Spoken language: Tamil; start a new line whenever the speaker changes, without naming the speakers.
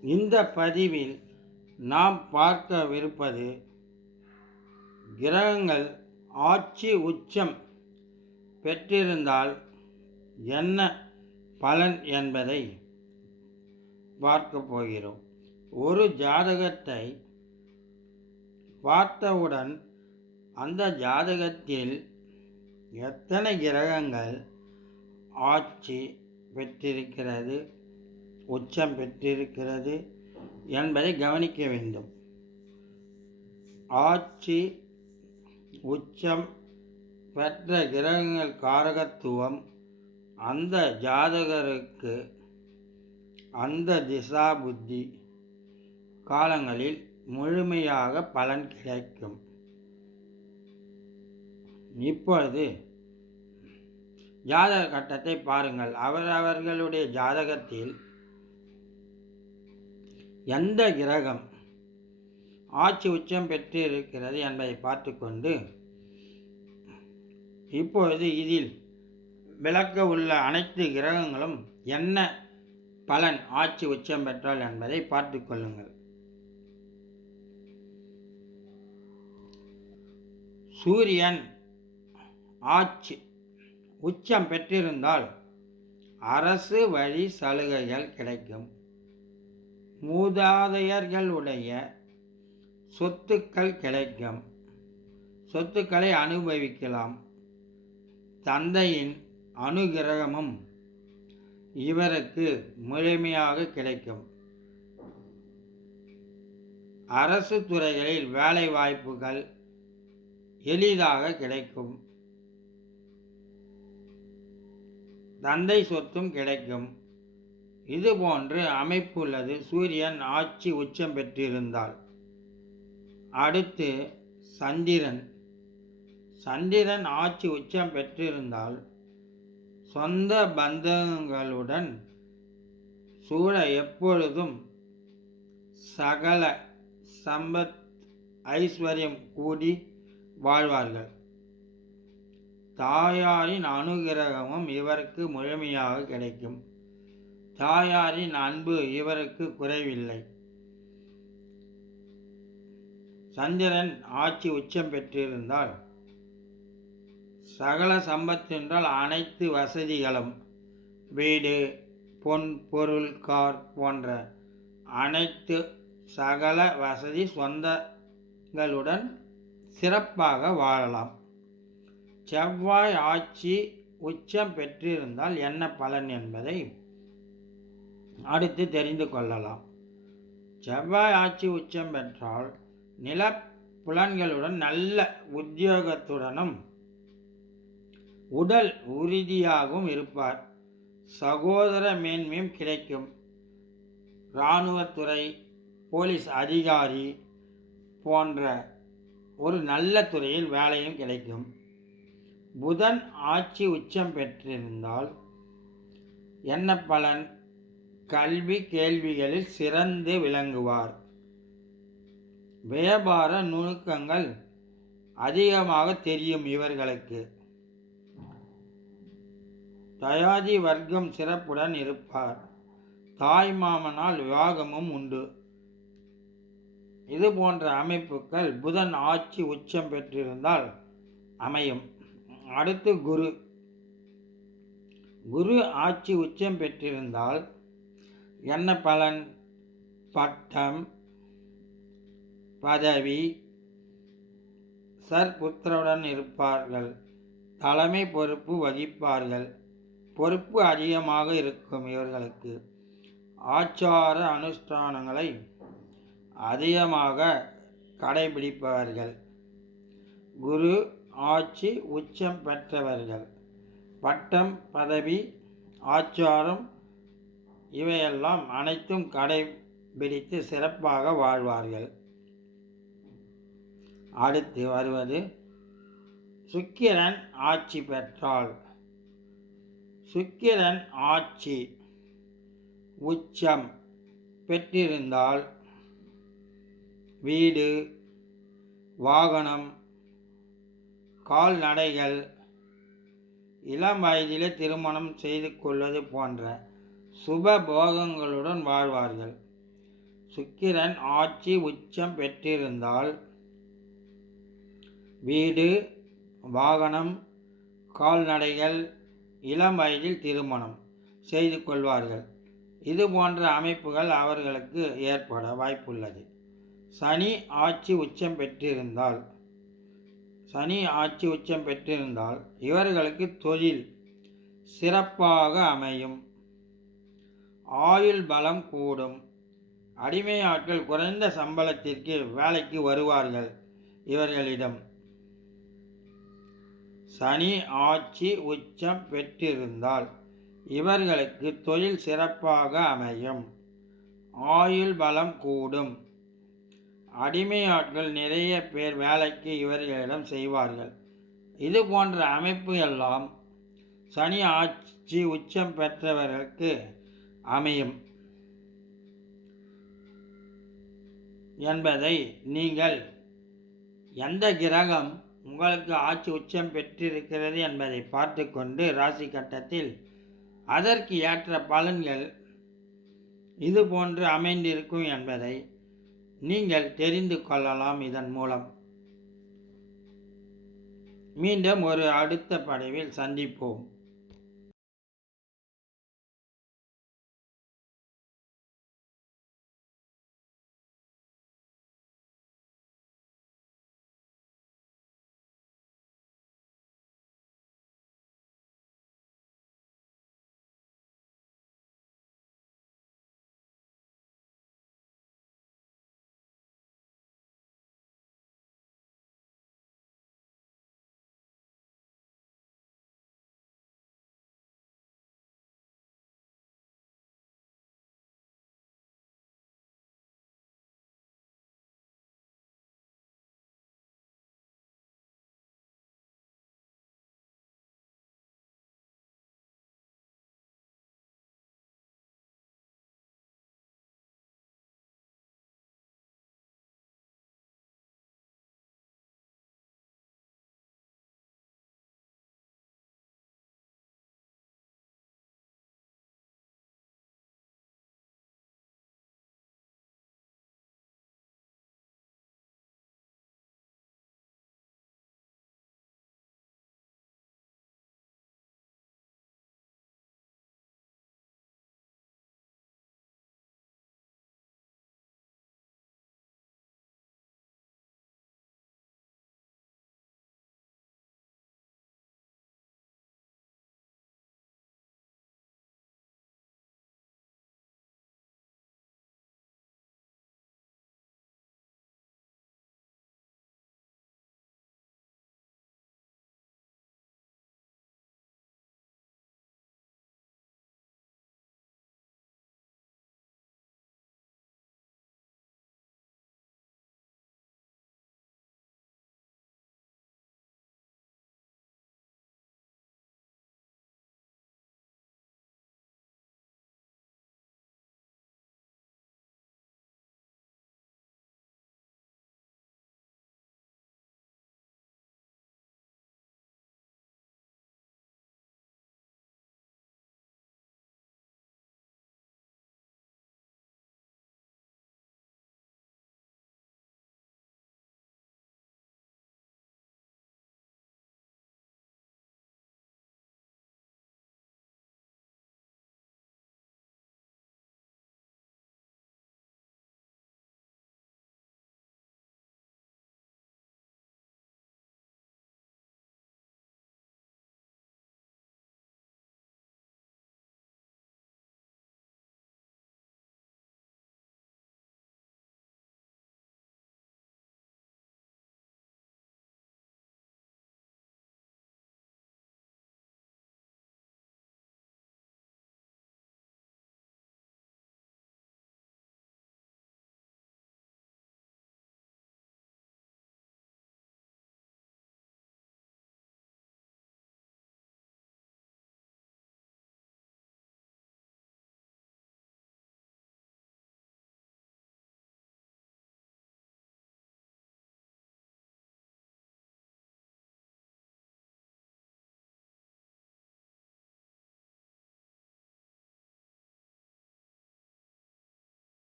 இந்த பதிவில் நாம் பார்க்கவிருப்பது கிரகங்கள் ஆட்சி உச்சம் பெற்றிருந்தால் என்ன பலன் என்பதை பார்க்க போகிறோம். ஒரு ஜாதகத்தை பார்த்தவுடன் அந்த ஜாதகத்தில் எத்தனை கிரகங்கள் ஆட்சி பெற்றிருக்கிறது? உச்சம் பெற்றிருக்கிறது என்பதை கவனிக்க வேண்டும். ஆட்சி உச்சம் பெற்ற கிரகங்கள் காரகத்துவம் அந்த ஜாதகருக்கு அந்த திசா புத்தி காலங்களில் முழுமையாக பலன் கிடைக்கும். இப்பொழுது ஜாதக கட்டத்தை பாருங்கள். அவரவர்களுடைய ஜாதகத்தில் எந்த கிரகம் ஆட்சி உச்சம் பெற்றிருக்கிறது என்பதை பார்த்துக்கொண்டு இப்பொழுது இதில் விளக்க உள்ள அனைத்து கிரகங்களும் என்ன பலன் ஆட்சி உச்சம் பெற்றால் என்பதை பார்த்து கொள்ளுங்கள். சூரியன் ஆட்சி உச்சம் பெற்றிருந்தால் அரசு வழி சலுகைகள் கிடைக்கும். மூதாதையர்களுடைய சொத்துக்கள் கிடைக்கும். சொத்துக்களை அனுபவிக்கலாம். தந்தையின் அனுகிரகமும் இவருக்கு முழுமையாக கிடைக்கும். அரசு துறைகளில் வேலை வாய்ப்புகள் எளிதாக கிடைக்கும். தந்தை சொத்தும் கிடைக்கும். இதுபோன்று அமைப்புள்ளது. சூரியன் ஆட்சி உச்சம் பெற்றிருந்தால். அடுத்து சந்திரன். சந்திரன் ஆட்சி உச்சம் பெற்றிருந்தால் சொந்த பந்தங்களுடன் சூழ எப்பொழுதும் சகல சம்பத் ஐஸ்வர்யம் கூடி வாழ்வார்கள். தாயாரின் அனுகிரகமும் இவருக்கு முழுமையாக கிடைக்கும். தாயாரின் அன்பு இவருக்கு குறைவில்லை. சந்திரன் ஆட்சி உச்சம் பெற்றிருந்தால் சகல சம்பத்தென்றால் அனைத்து வசதிகளும் வீடு பொன் பொருள் கார் போன்ற அனைத்து சகல வசதி சொந்தங்களுடன் சிறப்பாக வாழலாம். செவ்வாய் ஆட்சி உச்சம் பெற்றிருந்தால் என்ன பலன் என்பதை அடுத்து தெரிந்து கொள்ளலாம். செவ்வாய் ஆட்சி உச்சம் பெற்றால் நில புலன்களுடன் நல்ல உத்தியோகத்துடனும் உடல் உறுதியாகவும் இருப்பார். சகோதர மேன்மையும் கிடைக்கும். இராணுவத்துறை போலீஸ் அதிகாரி போன்ற ஒரு நல்ல துறையில் வேலையும் கிடைக்கும். புதன் ஆட்சி உச்சம் பெற்றிருந்தால் என்ன பலன்? கல்வி கேள்விகளில் சிறந்து விளங்குவார். வியாபார நுணுக்கங்கள் அதிகமாக தெரியும் இவர்களுக்கு. தயாதி வர்க்கம் சிறப்புடன் இருப்பார். தாய் மாமனால் விவாகமும் உண்டு. இது போன்ற அமைப்புகள் புதன் ஆட்சி உச்சம் பெற்றிருந்தால் அமையும். அடுத்து குரு. குரு ஆட்சி உச்சம் பெற்றிருந்தால் என்ன பலன்? பட்டம் பதவி. சற்புத்திரவுடன் இருப்பார்கள். தலைமை பொறுப்பு வகிப்பார்கள். பொறுப்பு அதிகமாக இருக்கும் இவர்களுக்கு. ஆச்சார அனுஷ்டானங்களை அதிகமாக கடைபிடிப்பவர்கள். குரு ஆட்சி உச்சம் பெற்றவர்கள். பட்டம் பதவி ஆச்சாரம் இவையெல்லாம் அனைத்தும் கடைபிடித்து சிறப்பாக வாழ்வார்கள். அடுத்து வருவது சுக்கிரன் ஆட்சி பெற்றால். சுக்கிரன் ஆட்சி உச்சம் பெற்றிருந்தால் வீடு வாகனம் கால்நடைகள் இளம் வயதிலே திருமணம் செய்து கொள்வது போன்ற சுப போகங்களுடன் வாழ்வார்கள். சுக்கிரன் ஆட்சி உச்சம் பெற்றிருந்தால் வீடு வாகனம் கால்நடைகள் இளம் வயதில் திருமணம் செய்து கொள்வார்கள். இது போன்ற அமைப்புகள் அவர்களுக்கு ஏற்பட வாய்ப்புள்ளது. சனி ஆட்சி உச்சம் பெற்றிருந்தால் சனி ஆட்சி உச்சம் பெற்றிருந்தால் இவர்களுக்கு தொழில் சிறப்பாக அமையும். ஆயுள் பலம் கூடும். அடிமை ஆட்கள் குறைந்த சம்பளத்திற்கு வேலைக்கு வருவார்கள் இவர்களிடம். சனி ஆட்சி உச்சம் பெற்றிருந்தால் இவர்களுக்கு தொழில் சிறப்பாக அமையும். ஆயுள் பலம் கூடும். அடிமை ஆட்கள் நிறைய பேர் வேலைக்கு இவர்களிடம் செய்வார்கள். இது போன்ற அமைப்பு எல்லாம் சனி ஆட்சி உச்சம் பெற்றவர்களுக்கு அமையும். என்பதை நீங்கள் எந்த கிரகம் உங்களுக்கு ஆட்சி உச்சம் பெற்றிருக்கிறது என்பதை பார்த்து கொண்டு ராசி கட்டத்தில் அதற்கு ஏற்ற பலன்கள் இது போன்று அமைந்திருக்கும் என்பதை நீங்கள் தெரிந்து கொள்ளலாம் இதன் மூலம். மீண்டும் ஒரு அடுத்த படைவில் சந்திப்போம்.